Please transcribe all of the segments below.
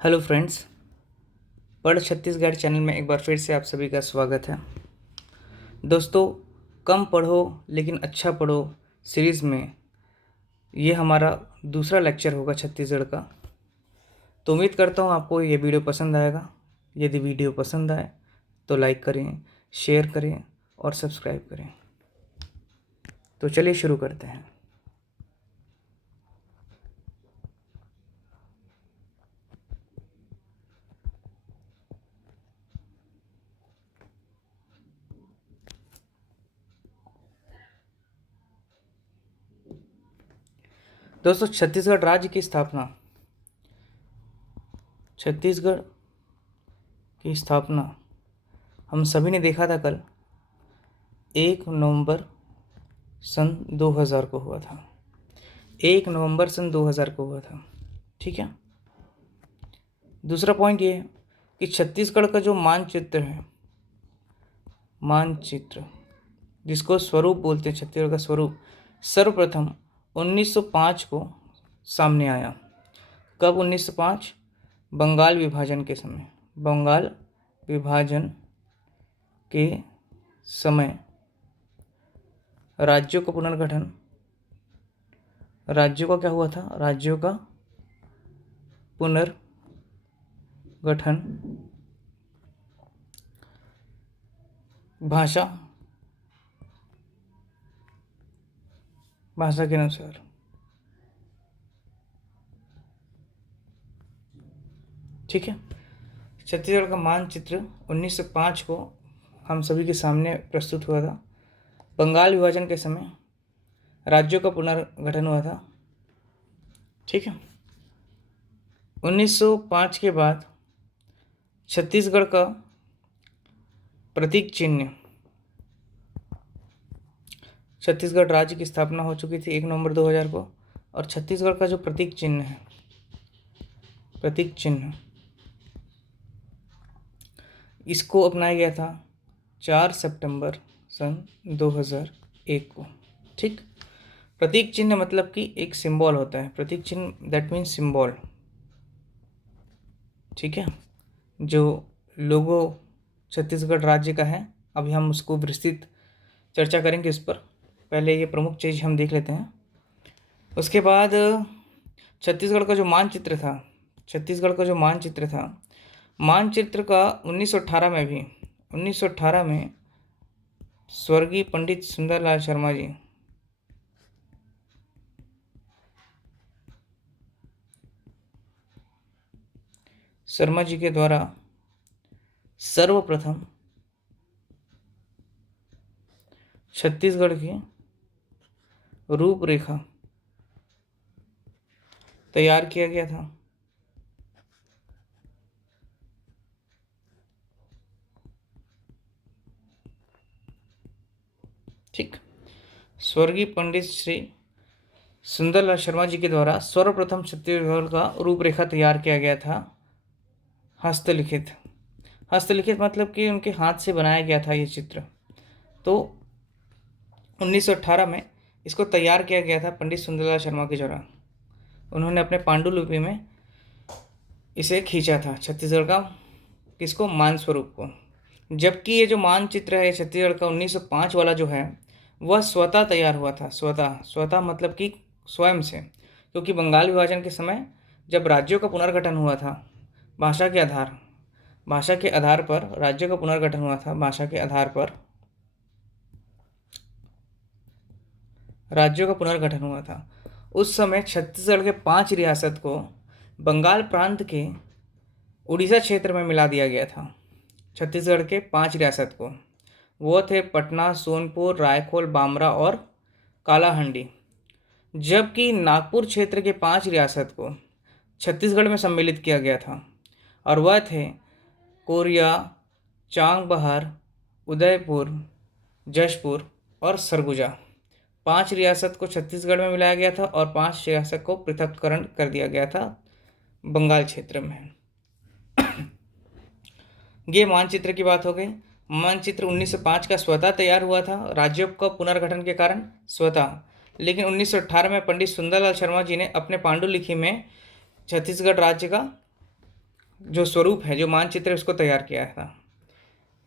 Hello friends, पढ़ Chhattisgarh channel में एक बार फिर से आप सभी का स्वागत है। दोस्तों, कम पढ़ो लेकिन अच्छा पढ़ो सीरीज़ में ये हमारा दूसरा लेक्चर होगा छत्तीसगढ़ का। तो उम्मीद करता हूँ आपको ये वीडियो पसंद आएगा। यदि वीडियो पसंद आए तो लाइक करें, शेयर करें और सब्सक्राइब करें। तो चलिए शुरू करते हैं। दोस्तों, छत्तीसगढ़ राज्य की स्थापना छत्तीसगढ़ की स्थापना हम सभी ने देखा था कल 1 नवंबर सन 2000 को हुआ था। 1 नवंबर सन 2000 को हुआ था। ठीक है। दूसरा पॉइंट ये है कि छत्तीसगढ़ का जो मानचित्र है, मानचित्र जिसको स्वरूप बोलते हैं, छत्तीसगढ़ का स्वरूप सर्वप्रथम 1905 को सामने आया। कब 1905? बंगाल विभाजन के समय। बंगाल विभाजन के समय राज्यों का पुनर्गठन, राज्यों का क्या हुआ था? राज्यों का पुनर्गठन भाषा के अनुसार। ठीक है। छत्तीसगढ़ का मानचित्र 1905 को हम सभी के सामने प्रस्तुत हुआ था। बंगाल विभाजन के समय राज्यों का पुनर्गठन हुआ था। ठीक है। 1905 के बाद छत्तीसगढ़ का प्रतीक चिन्ह, छत्तीसगढ़ राज्य की स्थापना हो चुकी थी 1 नवंबर 2000 को, और छत्तीसगढ़ का जो प्रतीक चिन्ह है, प्रतीक चिन्ह इसको अपनाया गया था 4 सितंबर सन 2001 को। ठीक। प्रतीक चिन्ह मतलब कि एक सिंबल होता है। प्रतीक चिन्ह दैट मीन्स सिंबल। ठीक है। जो लोगो छत्तीसगढ़ राज्य का है, अभी हम उसको विस्तृत चर्चा करेंगे इस पर। पहले ये प्रमुख चीज़ हम देख लेते हैं। उसके बाद छत्तीसगढ़ का जो मानचित्र था, छत्तीसगढ़ का जो मानचित्र था, मानचित्र का 1918 में भी 1918 में स्वर्गीय पंडित सुंदरलाल शर्मा जी के द्वारा सर्वप्रथम छत्तीसगढ़ की रूपरेखा तैयार किया गया था। ठीक। स्वर्गीय पंडित श्री सुंदरलाल शर्मा जी के द्वारा सर्वप्रथम छत्तीसगढ़ का रूपरेखा तैयार किया गया था। हस्तलिखित, हस्तलिखित मतलब कि उनके हाथ से बनाया गया था ये चित्र। तो 1918 में इसको तैयार किया गया था पंडित सुंदरलाल शर्मा के द्वारा। उन्होंने अपने पांडुलिपि में इसे खींचा था, छत्तीसगढ़ का किसको? मान स्वरूप को। जबकि ये जो मानचित्र है छत्तीसगढ़ का 1905 वाला जो है, वह स्वतः तैयार हुआ था। स्वतः मतलब कि स्वयं से, क्योंकि बंगाल विभाजन के समय जब राज्यों का पुनर्गठन हुआ था भाषा के आधार पर राज्यों का पुनर्गठन हुआ था। भाषा के आधार पर राज्यों का पुनर्गठन हुआ था। उस समय छत्तीसगढ़ के 5 रियासत को बंगाल प्रांत के उड़ीसा क्षेत्र में मिला दिया गया था। छत्तीसगढ़ के 5 रियासत को, वो थे पटना, सोनपुर, रायखोल, बामरा और कालाहंडी। जबकि नागपुर क्षेत्र के 5 रियासत को छत्तीसगढ़ में सम्मिलित किया गया था, और वह थे कोरिया, चांगबहार, उदयपुर, जशपुर और सरगुजा। 5 रियासत को छत्तीसगढ़ में मिलाया गया था और 5 रियासत को पृथक्करण कर दिया गया था बंगाल क्षेत्र में। ये मानचित्र की बात हो गई। मानचित्र 1905 का स्वतः तैयार हुआ था राज्यों का पुनर्गठन के कारण स्वतः, लेकिन 1918 में पंडित सुंदरलाल शर्मा जी ने अपने पांडुलिपि में छत्तीसगढ़ राज्य का जो स्वरूप है, जो मानचित्र है, उसको तैयार किया था।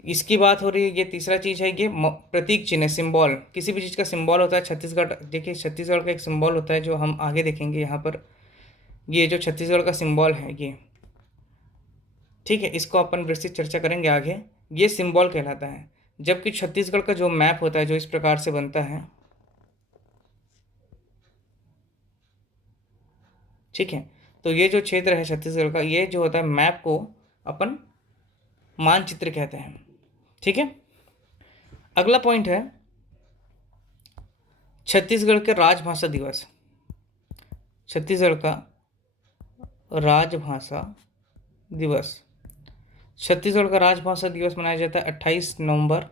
इसकी बात हो रही है। ये तीसरा चीज़ है, ये प्रतीक चिन्ह, सिंबल, किसी भी चीज़ का सिंबल होता है। छत्तीसगढ़, देखिए छत्तीसगढ़ का एक सिंबल होता है जो हम आगे देखेंगे यहाँ पर। ये जो छत्तीसगढ़ का सिंबल है ये, ठीक है, इसको अपन विस्तृत चर्चा करेंगे आगे। ये सिंबल कहलाता है। जबकि छत्तीसगढ़ का जो मैप होता है, जो इस प्रकार से बनता है, ठीक है, तो ये जो क्षेत्र है छत्तीसगढ़ का, ये जो होता है मैप को अपन मानचित्र कहते हैं। ठीक है, अगला पॉइंट है छत्तीसगढ़ के राजभाषा दिवस। छत्तीसगढ़ का राजभाषा दिवस, छत्तीसगढ़ का राजभाषा दिवस मनाया जाता है 28 नवंबर,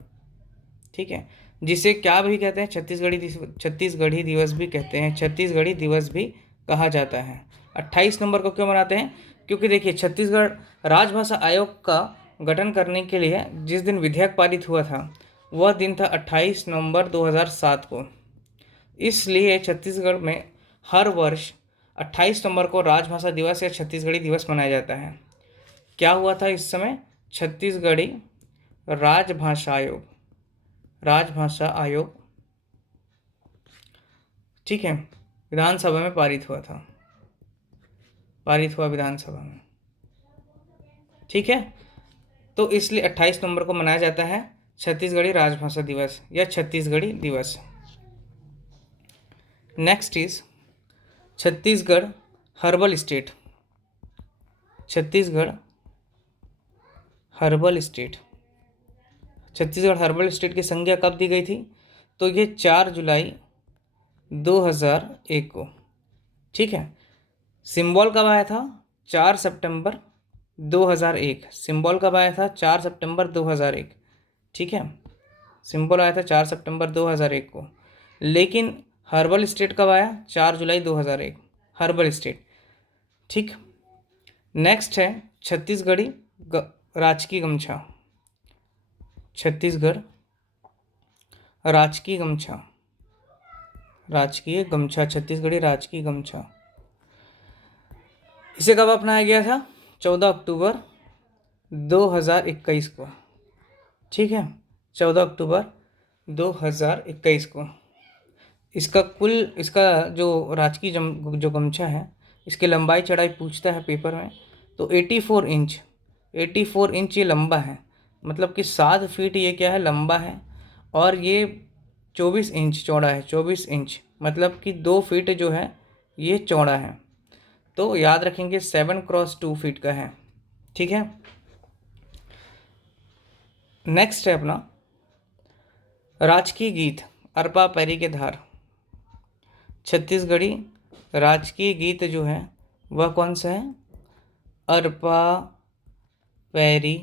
ठीक है, जिसे क्या भी कहते हैं, छत्तीसगढ़ी दिवस भी कहते हैं, छत्तीसगढ़ी दिवस भी कहा जाता है। 28 नवंबर को क्यों मनाते हैं? क्योंकि देखिए छत्तीसगढ़ राजभाषा आयोग का गठन करने के लिए जिस दिन विधेयक पारित हुआ था, वह दिन था 28 नवंबर 2007 को। इसलिए छत्तीसगढ़ में हर वर्ष 28 नवंबर को राजभाषा दिवस या छत्तीसगढ़ी दिवस मनाया जाता है। क्या हुआ था इस समय? छत्तीसगढ़ी राजभाषा आयोग, राजभाषा आयोग, ठीक है, विधानसभा में पारित हुआ था, पारित हुआ विधानसभा में, ठीक है। तो इसलिए 28 नवंबर को मनाया जाता है छत्तीसगढ़ी राजभाषा दिवस या छत्तीसगढ़ी दिवस। Next is Chhattisgarh herbal state. Chhattisgarh herbal state, Chhattisgarh herbal state की संज्ञा कब दी गई थी? तो ये 4 जुलाई 2001 को, ठीक है। सिंबल कब आया था? 4 सितंबर 2001। सिंबल कब आया था? 4 सितंबर 2001, ठीक है, सिंबल आया था 4 सितंबर 2001 को। लेकिन हर्बल स्टेट कब आया? 4 जुलाई 2001, हर्बल स्टेट, ठीक। नेक्स्ट है छत्तीसगढ़ी राजकीय गमछा। छत्तीसगढ़ राजकीय गमछा, राजकीय गमछा, छत्तीसगढ़ी राजकीय गमछा, इसे कब अपनाया गया था? 14 अक्टूबर 2021 को, ठीक है, 14 अक्टूबर 2021 को। इसका जो राजकीय जो गमछा है, इसकी लंबाई चौड़ाई पूछता है पेपर में, तो 84 इंच, 84 इंच ये लंबा है, मतलब कि 7 फीट ये क्या है, लंबा है। और ये 24 इंच चौड़ा है, 24 इंच मतलब कि 2 फीट जो है ये चौड़ा है। तो याद रखेंगे 7 क्रॉस 2 फीट का है, ठीक है। नेक्स्ट है अपना राजकीय गीत अरपा पैरी के धार। छत्तीसगढ़ी राजकीय गीत जो है वह कौन सा है? अरपा पैरी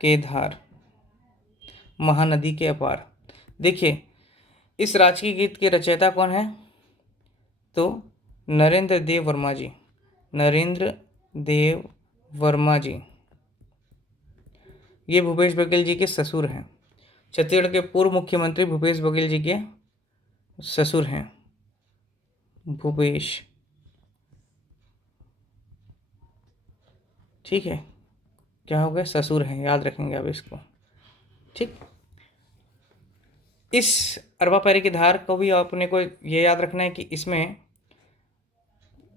के धार, महानदी के अपार। देखिए इस राजकीय गीत के रचयिता कौन है? तो नरेंद्र देव वर्मा जी, नरेंद्र देव वर्मा जी, ये भूपेश बघेल जी के ससुर हैं। छत्तीसगढ़ के पूर्व मुख्यमंत्री भूपेश बघेल जी के ससुर हैं, भूपेश, ठीक है, क्या हो गए, ससुर हैं, याद रखेंगे आप इसको, ठीक। इस अरपा पैरी की धार को भी अपने को ये याद रखना है कि इसमें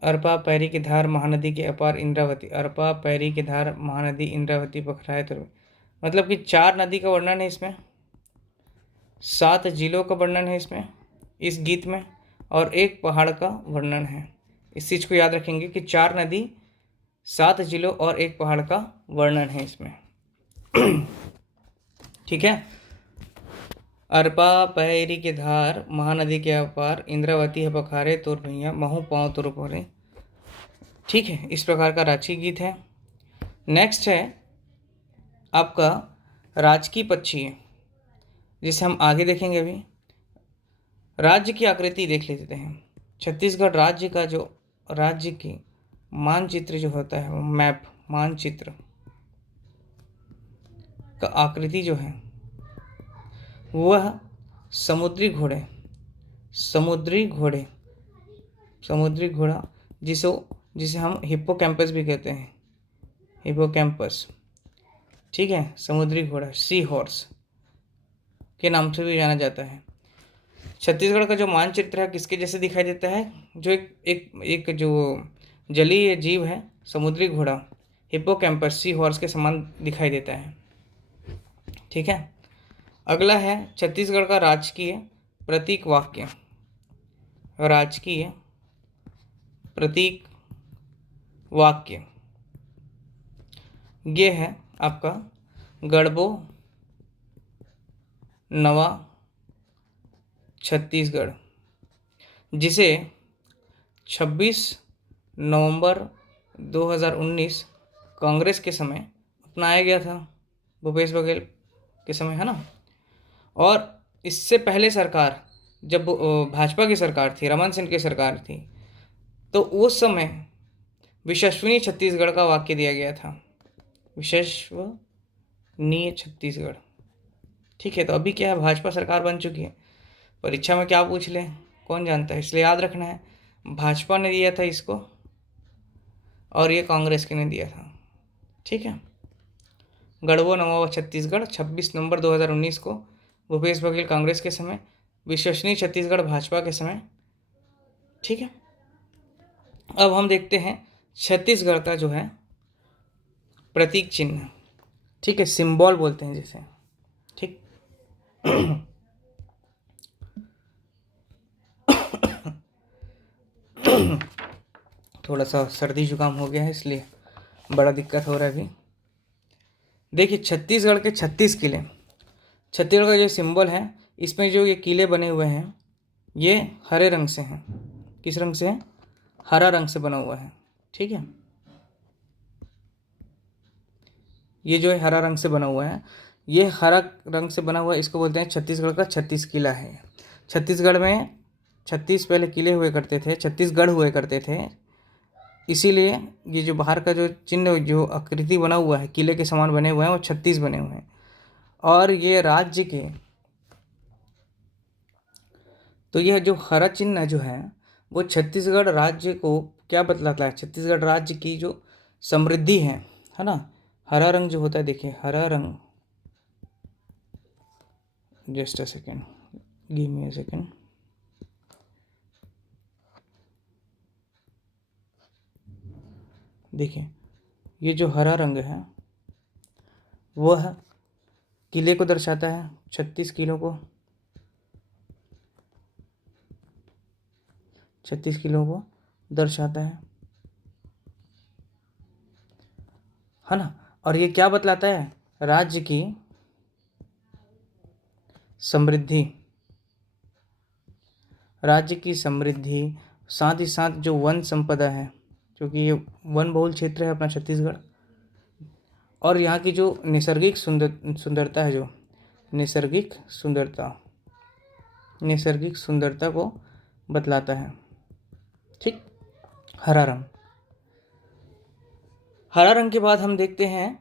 अरपा पैरी की धार महानदी के अपार इंद्रावती, अरपा पैरी की धार महानदी इंद्रावती बखराए तो, मतलब कि 4 नदी का वर्णन है इसमें, 7 जिलों का वर्णन है इसमें, इस गीत में, और एक पहाड़ का वर्णन है। इस चीज़ को याद रखेंगे कि 4 नदी, 7 जिलों और एक पहाड़ का वर्णन है इसमें, ठीक है। अरपा पैरी के धार महानदी के अपार इंद्रावती है बखारे तोर भैया महू पाँव तोर पोरे, ठीक है, इस प्रकार का राजकीय गीत है। नेक्स्ट है आपका राजकीय पक्षी, जिसे हम आगे देखेंगे। अभी राज्य की आकृति देख लेते हैं। छत्तीसगढ़ राज्य का जो राज्य की मानचित्र जो होता है, मैप, मानचित्र का आकृति जो है वह समुद्री घोड़े, समुद्री घोड़े, समुद्री घोड़ा जिसे हम हिप्पोकैम्पस भी कहते हैं, हिपोकैम्पस, ठीक है, समुद्री घोड़ा, सी हॉर्स के नाम से भी जाना जाता है। छत्तीसगढ़ का जो मानचित्र है किसके जैसे दिखाई देता है? जो एक जो जलीय जीव है, समुद्री घोड़ा, हिप्पोकैम्पस, सी हॉर्स के समान दिखाई देता है। ठीक है, अगला है छत्तीसगढ़ का राजकीय प्रतीक वाक्य। राजकीय प्रतीक वाक्य ये है आपका गढ़बो नवा छत्तीसगढ़, जिसे 26 नवंबर 2019 कांग्रेस के समय अपनाया गया था, भूपेश बघेल के समय, है ना। और इससे पहले सरकार, जब भाजपा की सरकार थी, रमन सिंह की सरकार थी, तो उस समय विश्वसनीय छत्तीसगढ़ का वाक्य दिया गया था, विश्वसनीय छत्तीसगढ़। ठीक है, तो अभी क्या है, भाजपा सरकार बन चुकी है, परीक्षा में क्या पूछ ले कौन जानता है, इसलिए याद रखना है भाजपा ने दिया था इसको और ये कांग्रेस के ने दिया था। ठीक है, गढ़बो नवा छत्तीसगढ़ 26 नवंबर 2019 को भूपेश बघेल कांग्रेस के समय, विश्वसनीय छत्तीसगढ़ भाजपा के समय। ठीक है, अब हम देखते हैं छत्तीसगढ़ का जो है प्रतीक चिन्ह। ठीक है, सिंबल बोलते हैं जिसे। ठीक थोड़ा सा सर्दी जुकाम हो गया है, इसलिए बड़ा दिक्कत हो रहा है अभी। देखिए छत्तीसगढ़ के 36 किले, छत्तीसगढ़ का जो सिंबल है, इसमें जो ये किले बने हुए हैं ये हरे रंग से हैं। किस रंग से है? हरा रंग से बना हुआ है। ठीक है, ये जो है हरा रंग से बना हुआ है, ये हरा रंग से बना हुआ है, इसको बोलते हैं छत्तीसगढ़ का 36 किला है। छत्तीसगढ़ में 36 पहले किले हुए करते थे, छत्तीसगढ़ हुए करते थे, इसीलिए ये जो बाहर का जो चिन्ह, जो आकृति बना हुआ है, किले के समान बने हुए हैं, वो 36 बने हुए हैं। और ये राज्य के, तो यह जो हरा चिन्ह जो है वो छत्तीसगढ़ राज्य को क्या बतलाता है? छत्तीसगढ़ राज्य की जो समृद्धि है ना। हरा रंग जो होता है, देखिए हरा रंग, just a second, give me a second. देखिए ये जो हरा रंग है वह किले को दर्शाता है, 36 किलों को, 36 किलों को दर्शाता है ना। और ये क्या बतलाता है? राज्य की समृद्धि, राज्य की समृद्धि, साथ ही साथ जो वन संपदा है, क्योंकि ये वन बहुल क्षेत्र है अपना छत्तीसगढ़, और यहाँ की जो नैसर्गिक सुंदरता है, जो नैसर्गिक सुंदरता को बतलाता है। ठीक, हरा रंग। हरा रंग के बाद हम देखते हैं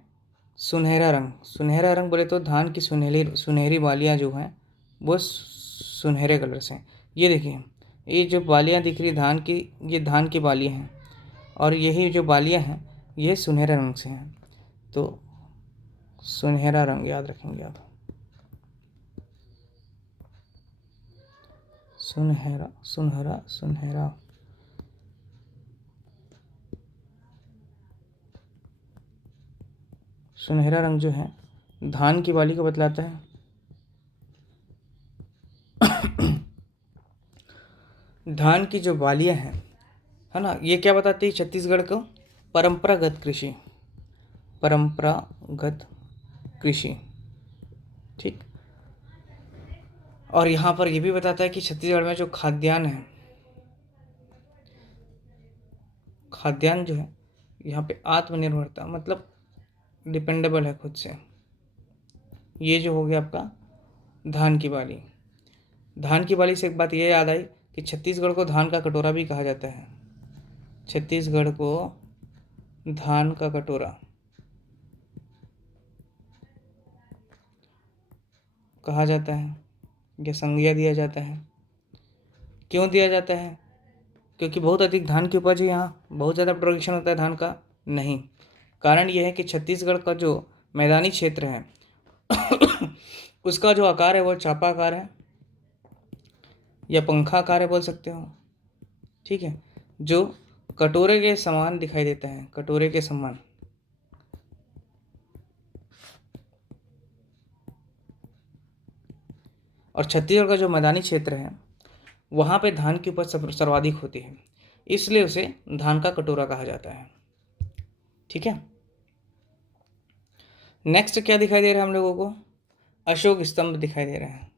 सुनहरा रंग। सुनहरा रंग बोले तो धान की सुनहरी बालियाँ जो हैं वो सुनहरे कलर से हैं। ये देखिए, ये जो बालियाँ दिख रही धान की, ये धान की बालियाँ हैं, और यही जो बालियाँ हैं ये सुनहरे रंग से हैं। तो सुनहरा रंग याद रखेंगे आप, सुनहरा सुनहरा सुनहरा। सुनहरा रंग जो है धान की बाली को बतलाता है। धान की जो बालियाँ हैं, है ना, ये क्या बताती है छत्तीसगढ़ को? परंपरागत कृषि, परंपरागत कृषि। ठीक, और यहाँ पर ये भी बताता है कि छत्तीसगढ़ में जो खाद्यान्न है, खाद्यान्न जो है यहाँ पे आत्मनिर्भरता, मतलब डिपेंडेबल है खुद से। ये जो हो गया आपका धान की बाली। धान की बाली से एक बात ये याद आई कि छत्तीसगढ़ को धान का कटोरा भी कहा जाता है। छत्तीसगढ़ को धान का कटोरा कहा जाता है, या संज्ञा दिया जाता है। क्यों दिया जाता है? क्योंकि बहुत अधिक धान की उपज है यहाँ, बहुत ज़्यादा प्रोडक्शन होता है धान का? नहीं, कारण यह है कि छत्तीसगढ़ का जो मैदानी क्षेत्र है उसका जो आकार है वो चापाकार है या पंखाकार है बोल सकते हो। ठीक है, जो कटोरे के समान दिखाई देता है, कटोरे के समान। और छत्तीसगढ़ का जो मैदानी क्षेत्र है वहाँ पे धान की उपज सर्वाधिक होती है, इसलिए उसे धान का कटोरा कहा जाता है। ठीक है, नेक्स्ट क्या दिखाई दे रहा है हम लोगों को? अशोक स्तंभ दिखाई दे रहा है।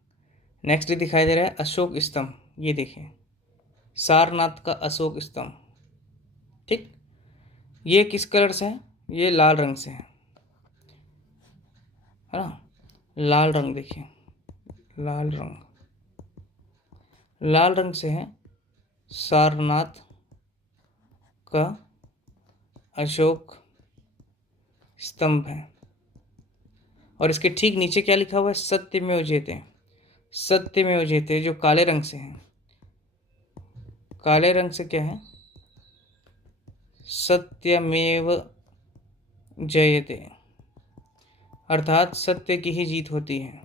नेक्स्ट दिखाई दे रहा है अशोक स्तंभ। ये देखिए, सारनाथ का अशोक स्तंभ। ठीक, ये किस कलर से है? ये लाल रंग से है ना? लाल रंग देखिए, लाल रंग, लाल रंग से है सारनाथ का अशोक स्तंभ है। और इसके ठीक नीचे क्या लिखा हुआ है? सत्यमेव जयते। सत्यमेव जयते जो काले रंग से है, काले रंग से क्या है? सत्यमेव जयते, अर्थात सत्य की ही जीत होती है।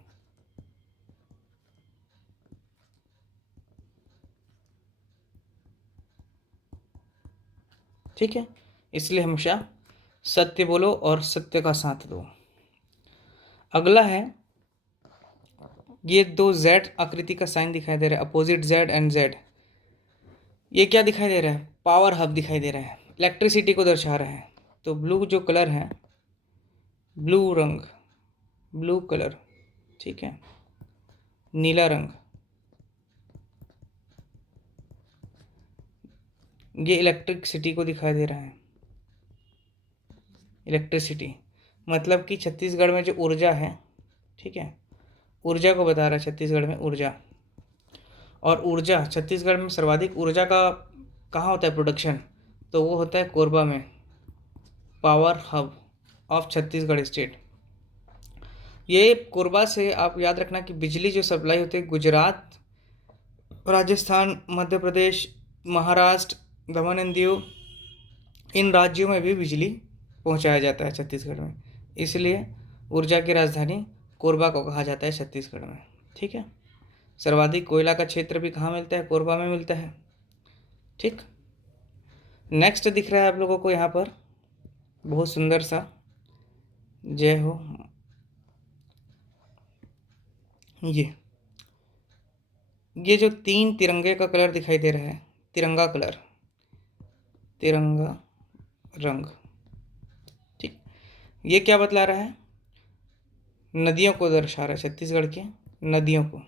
ठीक है, इसलिए हमेशा सत्य बोलो और सत्य का साथ दो। अगला है, ये दो जेड आकृति का साइन दिखाई दे रहा है, अपोजिट जेड एंड जेड। ये क्या दिखाई दे रहा है? पावर हब दिखाई दे रहा है, इलेक्ट्रिसिटी को दर्शा रहा है। तो ब्लू जो कलर है, ब्लू रंग, ब्लू कलर, ठीक है, नीला रंग, ये इलेक्ट्रिसिटी को दिखाई दे रहा है। इलेक्ट्रिसिटी मतलब कि छत्तीसगढ़ में जो ऊर्जा है, ठीक है, ऊर्जा को बता रहा है छत्तीसगढ़ में ऊर्जा। और ऊर्जा छत्तीसगढ़ में सर्वाधिक ऊर्जा का कहाँ होता है प्रोडक्शन? तो वो होता है कोरबा में, power hub of Chhattisgarh state. ये कोरबा से आप याद रखना कि बिजली जो सप्लाई होती है गुजरात, राजस्थान, मध्य प्रदेश, महाराष्ट्र, दमन एंड दीव, इन राज्यों में भी बिजली पहुंचाया जाता है छत्तीसगढ़ में। इसलिए ऊर्जा की राजधानी कोरबा को कहा जाता है छत्तीसगढ़ में। ठीक है, सर्वाधिक कोयला का क्षेत्र भी कहाँ मिलता है? कोरबा में मिलता है। ठीक, नेक्स्ट दिख रहा है आप लोगों को यहाँ पर बहुत सुंदर सा, जय हो, ये जो तीन तिरंगे का कलर दिखाई दे रहा है, तिरंगा कलर, तिरंगा रंग। ठीक, ये क्या बतला रहा है? नदियों को दर्शा रहा है, छत्तीसगढ़ की नदियों को।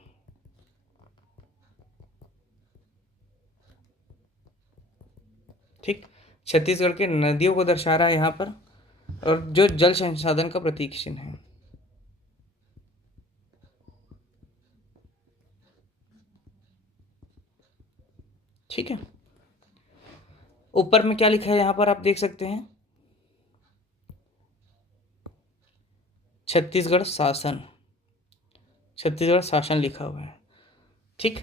ठीक, छत्तीसगढ़ के नदियों को दर्शा रहा है यहाँ पर, और जो जल संसाधन का प्रतीक चिन्ह है। ठीक है, ऊपर में क्या लिखा है यहाँ पर आप देख सकते हैं, छत्तीसगढ़ शासन, छत्तीसगढ़ शासन लिखा हुआ है। ठीक,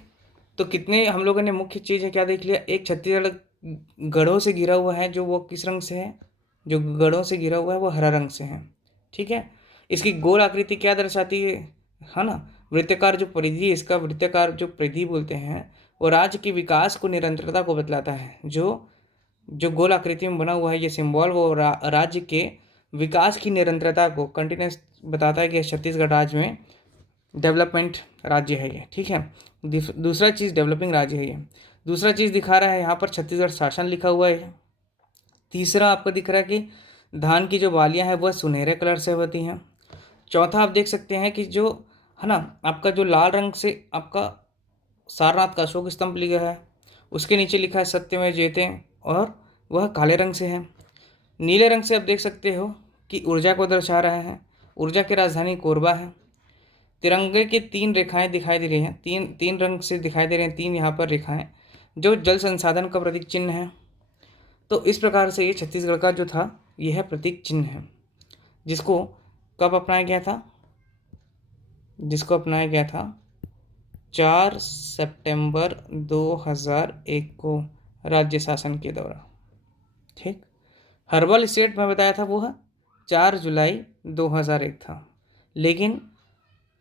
तो कितने हम लोगों ने मुख्य चीज़ है क्या देख लिया? एक, छत्तीसगढ़ गढ़ों से घिरा हुआ है, जो वो किस रंग से है? जो गढ़ों से घिरा हुआ है वो हरा रंग से है। ठीक है, इसकी गोल आकृति क्या दर्शाती है ना? वृत्ताकार जो परिधि है, इसका वृत्ताकार जो परिधि बोलते हैं, वो राज्य की विकास को, निरंतरता को बतलाता है। जो जो गोल आकृति में बना हुआ है ये सिंबल, वो राज्य के विकास की निरंतरता को, कंटिन्यूस बताता है कि छत्तीसगढ़ राज्य में डेवलपमेंट राज्य है ये। ठीक है, दूसरा चीज़ डेवलपिंग राज्य है ये। दूसरा चीज़ दिखा रहा है यहाँ पर छत्तीसगढ़ शासन लिखा हुआ है। तीसरा आपको दिख रहा है कि धान की जो बालियाँ हैं वह सुनहरे कलर से होती हैं। चौथा आप देख सकते हैं कि जो है ना, आपका जो लाल रंग से आपका सारनाथ का अशोक स्तंभ लिखा है, उसके नीचे लिखा है सत्यमेव जयते, और वह काले रंग से है। नीले रंग से आप देख सकते हो कि ऊर्जा को दर्शा रहा है, ऊर्जा की राजधानी कोरबा है। तिरंगे की तीन रेखाएं दिखाई दे रही हैं, तीन तीन रंग से दिखाई दे रहे हैं, तीन यहाँ पर रेखाएं, जो जल संसाधन का प्रतीक चिन्ह है। तो इस प्रकार से ये छत्तीसगढ़ का जो था यह प्रतीक चिन्ह है, जिसको कब अपनाया गया था? जिसको अपनाया गया था 4 सितंबर 2001 को राज्य शासन के दौरान। ठीक, हर्बल स्टेट में बताया था वो है 4 जुलाई 2001 था, लेकिन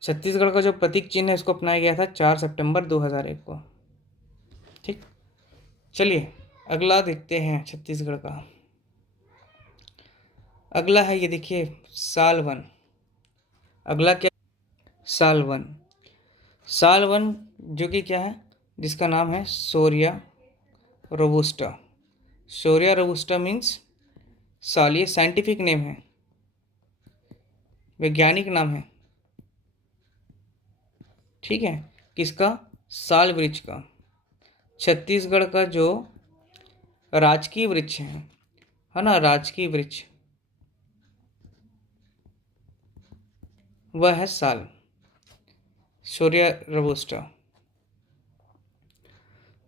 छत्तीसगढ़ का जो प्रतीक चिन्ह है इसको अपनाया गया था 4 सितंबर 2001 को। ठीक, चलिए अगला देखते हैं छत्तीसगढ़ का। अगला है ये देखिए साल वन। अगला क्या? साल वन। साल वन जो कि क्या है, जिसका नाम है सोरिया रोबुस्टा। सोरिया रोबुस्टा मीन्स साल, ये साइंटिफिक नेम है, वैज्ञानिक नाम है। ठीक है, किसका? साल वृक्ष का। छत्तीसगढ़ का जो राजकीय वृक्ष है ना, राजकीय वृक्ष, वह है साल, सोरिया रोबुस्टा।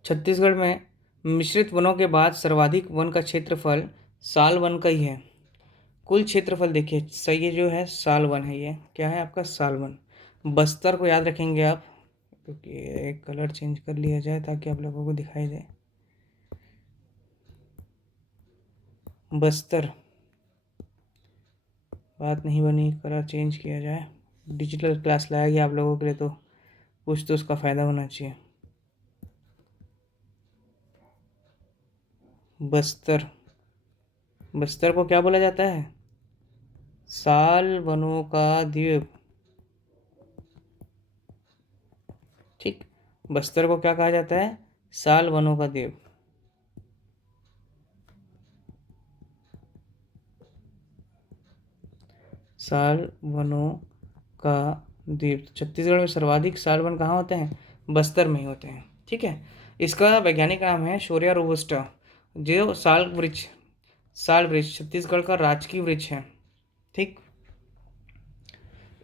छत्तीसगढ़ में मिश्रित वनों के बाद सर्वाधिक वन का क्षेत्रफल साल वन का ही है। कुल क्षेत्रफल देखिए, सही है, जो है साल वन है, ये क्या है आपका? साल वन। बस्तर को याद रखेंगे आप, क्योंकि एक कलर चेंज कर लिया जाए ताकि आप लोगों को दिखाई दे। बस्तर, बात नहीं बनी, कलर चेंज किया जाए। डिजिटल क्लास लाया गया आप लोगों के लिए, तो कुछ तो उसका फ़ायदा होना चाहिए। बस्तर, बस्तर को क्या बोला जाता है? साल वनों का द्वीप। ठीक, बस्तर को क्या कहा जाता है? साल वनों का द्वीप। साल वनों का द्वीप। छत्तीसगढ़ में सर्वाधिक साल वन कहाँ होते हैं? बस्तर में ही होते हैं। ठीक है, इसका वैज्ञानिक नाम है सोरिया रोबस्टा। जो साल वृक्ष छत्तीसगढ़ का राजकीय वृक्ष है। ठीक,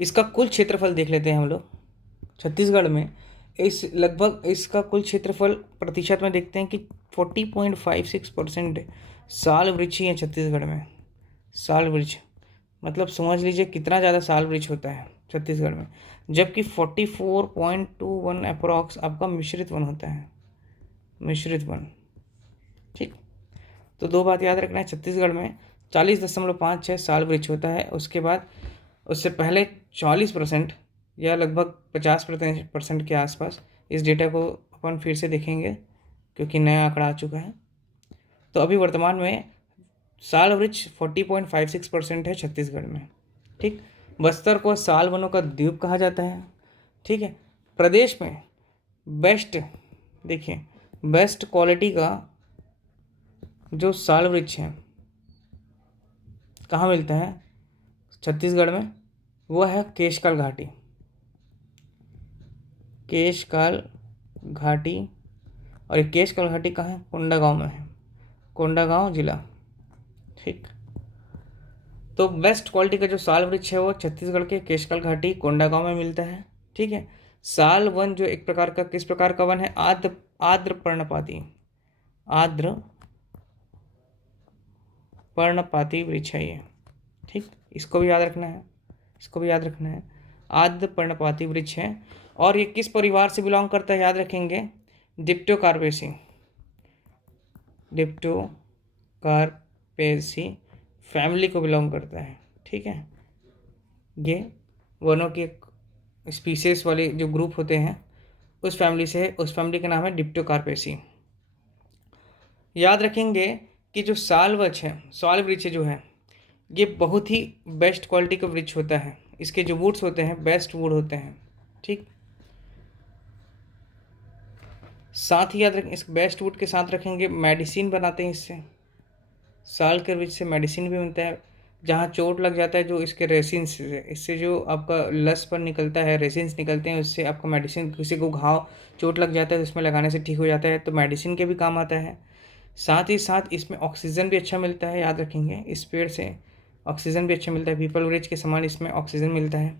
इसका कुल क्षेत्रफल देख लेते हैं हम लोग। छत्तीसगढ़ में इस लगभग इसका कुल क्षेत्रफल प्रतिशत में देखते हैं कि 40.56% साल वृक्ष ही है छत्तीसगढ़ में। साल वृक्ष मतलब समझ लीजिए कितना ज़्यादा साल वृक्ष होता है छत्तीसगढ़ में, जबकि 44.21 अप्रॉक्स आपका मिश्रित वन होता है, मिश्रित वन। ठीक, तो दो बात याद रखना है, छत्तीसगढ़ में 40.56 साल वृक्ष होता है, उसके बाद उससे पहले 40% या लगभग 50% के आसपास। इस डेटा को अपन फिर से देखेंगे क्योंकि नया आंकड़ा आ चुका है। तो अभी वर्तमान में साल वृक्ष 40.56% है छत्तीसगढ़ में। ठीक, बस्तर को साल वनों का द्वीप कहा जाता है। ठीक है, प्रदेश में बेस्ट, देखिए बेस्ट क्वालिटी का जो साल वृक्ष है कहाँ मिलता है छत्तीसगढ़ में? वो है केशकाल घाटी। केशकाल घाटी, और ये केशकाल घाटी कहाँ है? कोंडागांव में है, कोंडागांव जिला। ठीक, तो बेस्ट क्वालिटी का जो साल वृक्ष है वो छत्तीसगढ़ के केशकाल घाटी कोंडागांव में मिलता है। ठीक है, साल वन जो एक प्रकार का, किस प्रकार का वन है? आर्द्र पर्णपाती, आर्द्र पर्णपाती वृक्ष है ये। ठीक, इसको भी याद रखना है, इसको भी याद रखना है, आर्द्र पर्णपाती वृक्ष है। और ये किस परिवार से बिलोंग करता है? याद रखेंगे, डिप्टोकार्पेसी, डिप्टोकार्पेसी फैमिली को बिलोंग करता है। ठीक है, ये वनों की एक स्पीसीज वाले जो ग्रुप होते हैं उस फैमिली से है, उस फैमिली का नाम है डिप्टोकार्पेसी। याद रखेंगे कि जो साल वृक्ष जो है ये बहुत ही बेस्ट क्वालिटी का वृक्ष होता है, इसके जो वुड्स होते हैं बेस्ट वुड होते हैं। ठीक, साथ ही याद रखें, इस बेस्ट वुड के साथ रखेंगे मेडिसिन बनाते हैं इससे, साल के वृक्ष से मेडिसिन भी बनता है। जहाँ चोट लग जाता है जो इसके रेसिन्स से, इससे जो आपका लस पर निकलता है, रेसिन्स निकलते हैं, उससे आपका मेडिसिन, किसी को घाव चोट लग जाता है तो इसमें लगाने से ठीक हो जाता है, तो मेडिसिन के भी काम आता है। साथ ही साथ इसमें ऑक्सीजन भी अच्छा मिलता है, याद रखेंगे इस पेड़ से ऑक्सीजन भी अच्छा मिलता है, पीपल वृक्ष के समान इसमें ऑक्सीजन मिलता है।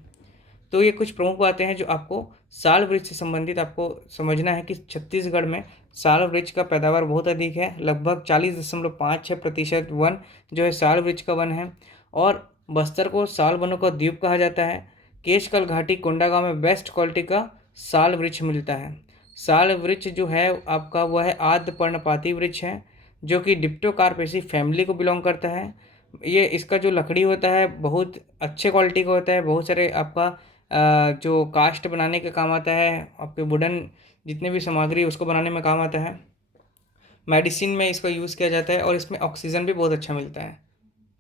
तो ये कुछ प्रमुख बातें हैं जो आपको साल वृक्ष से संबंधित आपको समझना है कि छत्तीसगढ़ में साल वृक्ष का पैदावार बहुत अधिक है, लगभग 40.56% वन जो है साल वृक्ष का वन है। और बस्तर को साल वनों का द्वीप कहा जाता है। केशकाल घाटी कोंडागांव में बेस्ट क्वालिटी का साल वृक्ष मिलता है। साल वृक्ष जो है आपका वह है आर्द्र पर्णपाती वृक्ष है, जो कि डिप्टोकार्पेसी फैमिली को बिलोंग करता है। ये इसका जो लकड़ी होता है बहुत अच्छे क्वालिटी का होता है, बहुत सारे आपका जो कास्ट बनाने के काम आता है, आपके वुडन जितने भी सामग्री उसको बनाने में काम आता है। मेडिसिन में इसका यूज़ किया जाता है और इसमें ऑक्सीजन भी बहुत अच्छा मिलता है।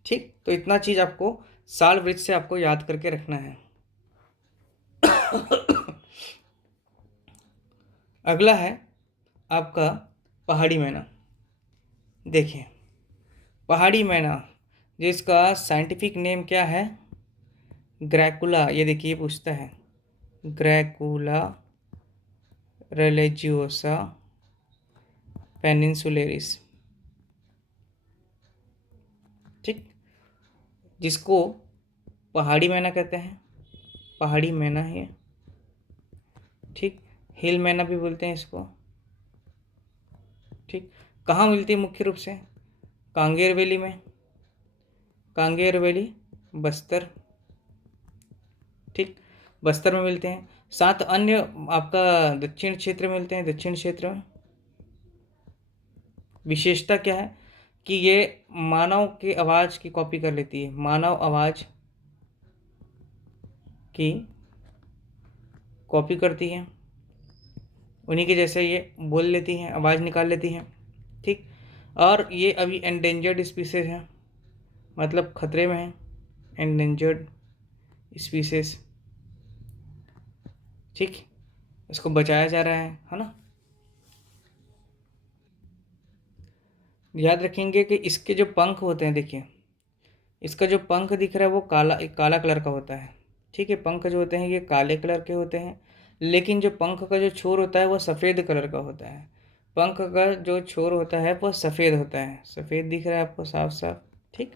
ठीक, तो इतना चीज़ आपको साल वृक्ष से आपको याद करके रखना है। अगला है आपका पहाड़ी मैना। देखिए पहाड़ी मैना जिसका साइंटिफिक नेम क्या है, ग्रैकुला। ये देखिए पूछता है ग्रैकुला रिलीजियोसा पेनिनसुलेरिस। ठीक, जिसको पहाड़ी मैना कहते हैं, पहाड़ी मैना है। ठीक, हिल मैना भी बोलते हैं इसको। ठीक, कहाँ मिलती है मुख्य रूप से, कांगेर वैली में, कांगेर वैली बस्तर। ठीक, बस्तर में मिलते हैं। 7 अन्य आपका दक्षिण क्षेत्र में मिलते हैं। दक्षिण क्षेत्र में विशेषता क्या है कि ये मानव की आवाज़ की कॉपी कर लेती है, मानव आवाज़ की कॉपी करती है, उन्हीं के जैसे ये बोल लेती हैं, आवाज़ निकाल लेती हैं। ठीक, और ये अभी एंडेंजर्ड स्पीसीज है, मतलब खतरे में है, एंडेंजर्ड स्पीसीज। ठीक, इसको बचाया जा रहा है ना। याद रखेंगे कि इसके जो पंख होते हैं, देखिए इसका जो पंख दिख रहा है वो काला कलर का होता है। ठीक है, पंख जो होते हैं ये काले कलर के होते हैं, लेकिन जो पंख का जो छोर होता है वो सफ़ेद कलर का होता है। पंख का जो छोर होता है वो सफ़ेद होता है, सफ़ेद दिख रहा है आपको साफ साफ। ठीक,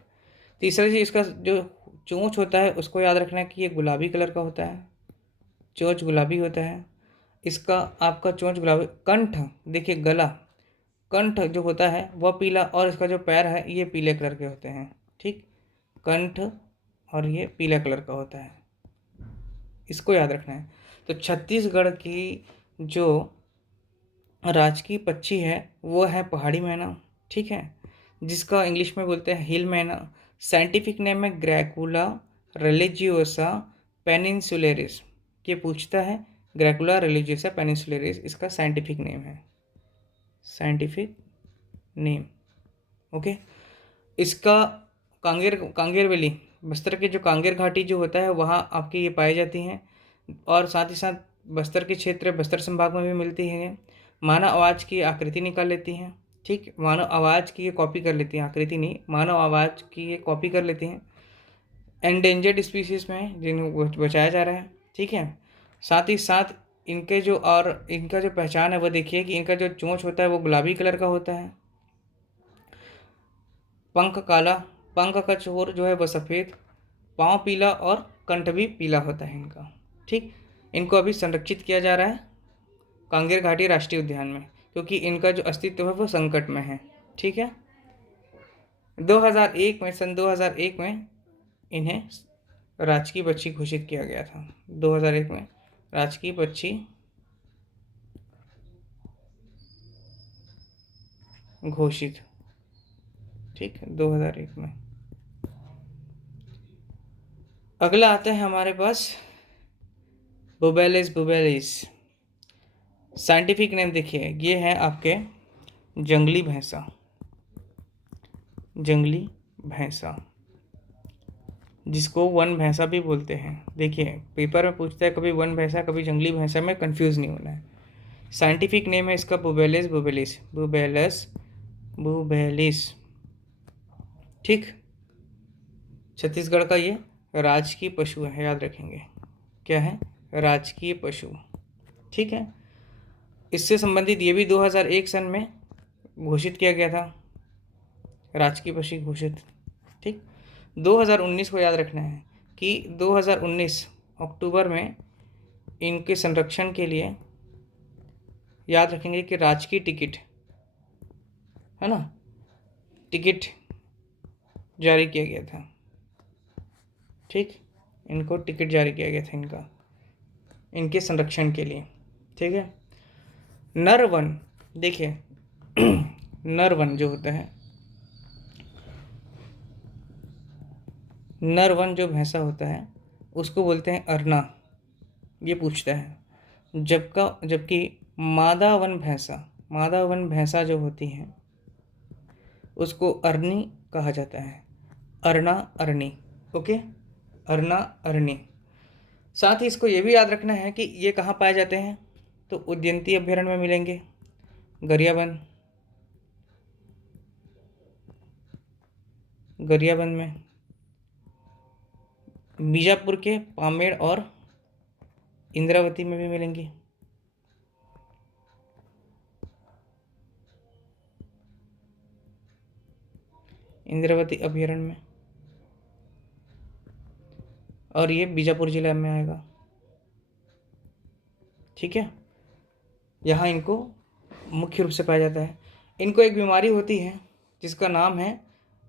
तीसरा चीज़ इसका जो चोंच होता है उसको याद रखना है कि ये गुलाबी कलर का होता है, चोंच गुलाबी होता है इसका, आपका चोंच गुलाबी। कंठ देखिए, गला, कंठ जो होता है वह पीला, और इसका जो पैर है ये पीले कलर के होते हैं। ठीक, कंठ और ये पीला कलर का होता है, इसको याद रखना है। तो छत्तीसगढ़ की जो राजकीय पक्षी है वो है पहाड़ी मैना। ठीक है, जिसका इंग्लिश में बोलते हैं हिल मैना। साइंटिफिक नेम है ग्रैकुला रिलीजियोसा पेनिनसुलेरिस। ये पूछता है ग्रैकुला रिलीजियोसा पेनिनसुलेरिस, इसका साइंटिफिक नेम है, साइंटिफिक नेम। ओके, इसका कांगेर वैली, बस्तर के जो कांगेर घाटी जो होता है वहाँ आपकी ये पाई जाती हैं, और साथ ही साथ बस्तर के क्षेत्र, बस्तर संभाग में भी मिलती हैं। मानव आवाज़ की आकृति निकाल लेती हैं। ठीक, मानव आवाज़ की ये कॉपी कर लेती हैं, आकृति नहीं, मानव आवाज़ की ये कॉपी कर लेती हैं। एंडेंजर्ड स्पीसीज में जिनको बचाया जा रहा है। ठीक है, साथ ही साथ इनके जो, और इनका जो पहचान है वो देखिए कि इनका जो चोंच होता है वो गुलाबी कलर का होता है, पंख काला, पंख का छोर जो है वह सफ़ेद, पाँव पीला और कंठ भी पीला होता है इनका। ठीक, इनको अभी संरक्षित किया जा रहा है कांगेर घाटी राष्ट्रीय उद्यान में, क्योंकि इनका जो अस्तित्व है वो संकट में है। ठीक है, 2001 में, सन 2001 में इन्हें राजकीय पक्षी घोषित किया गया था। 2001 में राजकीय पक्षी घोषित। ठीक, 2001 में। अगला आता है हमारे पास बुबेलिस। बुबेलिस साइंटिफिक नेम देखिए, ये है आपके जंगली भैंसा, जंगली भैंसा, जिसको वन भैंसा भी बोलते हैं। देखिए पेपर में पूछता है कभी वन भैंसा कभी जंगली भैंसा, में कंफ्यूज नहीं होना है। साइंटिफिक नेम है इसका बुबेलिस बुबेलिस, बुबेलस बुबेलिस। ठीक, छत्तीसगढ़ का ये राजकीय पशु है, याद रखेंगे क्या है, राजकीय पशु। ठीक है, इससे संबंधित ये भी 2001 सन में घोषित किया गया था, राजकीय पशु घोषित। ठीक, 2019 को याद रखना है कि 2019 अक्टूबर में इनके संरक्षण के लिए याद रखेंगे कि राजकीय टिकट है ना, टिकट जारी किया गया था। ठीक, इनको टिकट जारी किया गया था इनका, इनके संरक्षण के लिए। ठीक है, नर वन देखिए नर वन जो होता है, नर वन जो भैंसा होता है उसको बोलते हैं अरना। ये पूछता है। जबकि मादा वन भैंसा जो होती है उसको अरनी कहा जाता है। अरना, अरनी। ओके, अरना, अरनी। साथ ही इसको ये भी याद रखना है कि ये कहाँ पाए जाते हैं, तो उदयंती अभयारण्य में मिलेंगे, गरियाबंद में, बीजापुर के पामेड़ और इंद्रावती में भी मिलेंगी। इंद्रावती अभयारण्य में, और ये बीजापुर जिला में आएगा। ठीक है, यहाँ इनको मुख्य रूप से पाया जाता है। इनको एक बीमारी होती है जिसका नाम है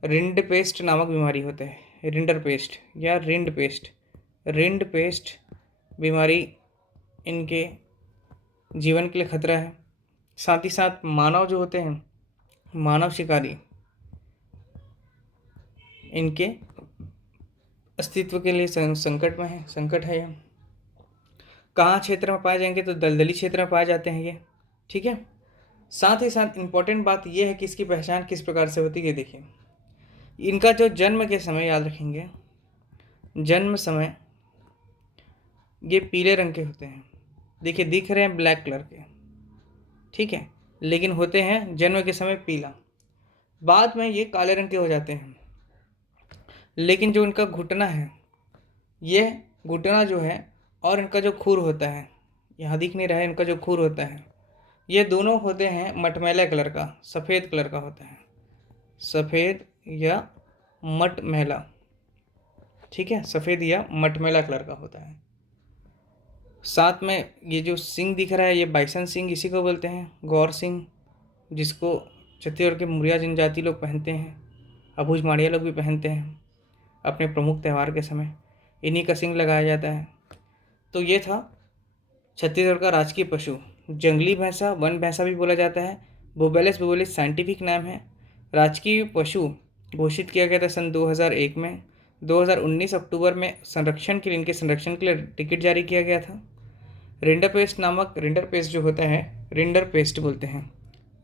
रिंडपेस्ट नामक बीमारी होता है। रिंडरपेस्ट या रिंडपेस्ट बीमारी इनके जीवन के लिए खतरा है। साथ ही साथ मानव जो होते हैं, मानव शिकारी, इनके अस्तित्व के लिए संकट है यह। कहाँ क्षेत्र में पाए जाएंगे, तो दलदली क्षेत्र में पाए जाते हैं ये। ठीक है, साथ ही साथ इम्पोर्टेंट बात यह है कि इसकी पहचान किस प्रकार से होती है। देखिए, इनका जो जन्म के समय याद रखेंगे, जन्म समय ये पीले रंग के होते हैं। देखिए, दिख रहे हैं ब्लैक कलर के, ठीक है, लेकिन होते हैं जन्म के समय पीला। बाद में ये काले रंग के हो जाते हैं। लेकिन जो इनका घुटना है, ये घुटना जो है और इनका जो खुर होता है, यहाँ दिख नहीं रहा है, इनका जो खुर होता है, ये दोनों होते हैं मटमैला कलर का, सफ़ेद कलर का होता है, सफ़ेद या मटमैला। ठीक है, सफ़ेद या मटमैला कलर का होता है। साथ में ये जो सिंग दिख रहा है, ये बाइसन सिंग इसी को बोलते हैं, गौर सिंग, जिसको छत्तीसगढ़ के मुरिया जनजाति लोग पहनते हैं, अबूझ माड़िया लोग भी पहनते हैं अपने प्रमुख त्यौहार के समय। इन्हीं का सिंग लगाया जाता है। तो ये था छत्तीसगढ़ का राजकीय पशु। जंगली भैंसा, वन भैंसा भी बोला जाता है। बुबेलिस बुबेलिस साइंटिफिक नाम है। राजकीय पशु घोषित किया गया था सन 2001 में। 2019 अक्टूबर में इनके संरक्षण के लिए टिकट जारी किया गया था। रिंडरपेस्ट जो होता है, रिंडरपेस्ट बोलते हैं,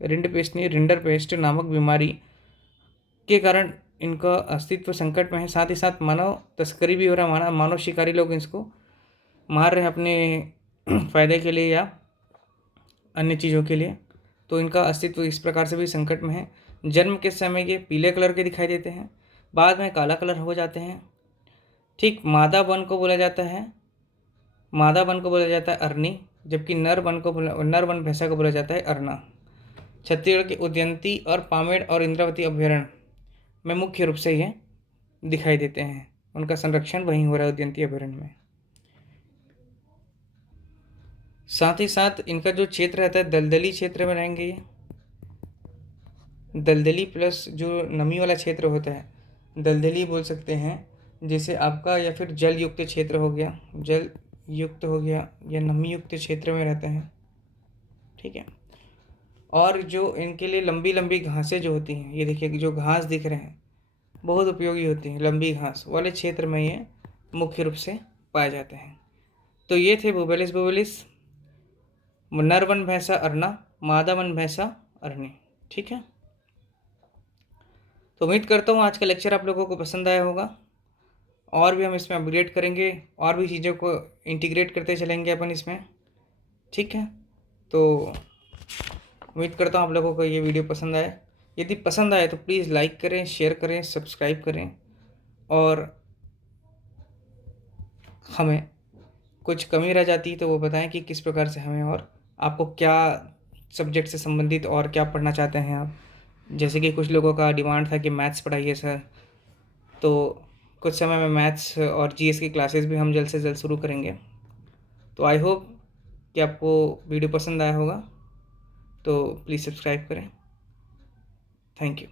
रिंडरपेस्ट नामक बीमारी के कारण इनका अस्तित्व संकट में है। साथ ही साथ मानव तस्करी भी हो रहा है। मानव शिकारी लोग इसको मार रहे हैं अपने फ़ायदे के लिए या अन्य चीज़ों के लिए। तो इनका अस्तित्व इस प्रकार से भी संकट में है। जन्म के समय ये पीले कलर के दिखाई देते हैं, बाद में काला कलर हो जाते हैं। ठीक, मादा वन को बोला जाता है अरनी, जबकि नर वन भैंसा को बोला जाता है अरना। छत्तीसगढ़ के उदयंती और पामेड़ और इंद्रावती अभयारण्य में मुख्य रूप से ये दिखाई देते हैं। उनका संरक्षण वहीं हो रहा है, उदयंती अभयारण्य में। साथ ही साथ इनका जो क्षेत्र रहता है, दलदली क्षेत्र में रहेंगे ये। दलदली प्लस जो नमी वाला क्षेत्र होता है, दलदली बोल सकते हैं, जैसे आपका, या फिर जल युक्त क्षेत्र हो गया, जल युक्त हो गया या नमी युक्त क्षेत्र में रहते हैं। ठीक है, और जो इनके लिए लंबी लंबी घासें जो होती हैं, ये देखिए जो घास दिख रहे हैं, बहुत उपयोगी होती हैं। लंबी घास वाले क्षेत्र में ये मुख्य रूप से पाए जाते हैं। तो ये थे बुबेलिस, नर वन भैंसा अरना, मादा वन भैंसा अरनी। ठीक है, तो उम्मीद करता हूँ आज का लेक्चर आप लोगों को पसंद आया होगा। और भी हम इसमें अपग्रेड करेंगे, और भी चीज़ों को इंटीग्रेट करते चलेंगे अपन इसमें। ठीक है, तो उम्मीद करता हूँ आप लोगों को ये वीडियो पसंद आए। यदि पसंद आए तो प्लीज़ लाइक करें, शेयर करें, सब्सक्राइब करें, और हमें कुछ कमी रह जाती है तो वो बताएं कि किस प्रकार से हमें, और आपको क्या सब्जेक्ट से संबंधित और क्या पढ़ना चाहते हैं आप। जैसे कि कुछ लोगों का डिमांड था कि मैथ्स पढ़ाइए सर, तो कुछ समय में मैथ्स और जीएस की क्लासेस भी हम जल्द से जल्द शुरू करेंगे। तो आई होप कि आपको वीडियो पसंद आया होगा, तो प्लीज़ सब्सक्राइब करें। Thank you.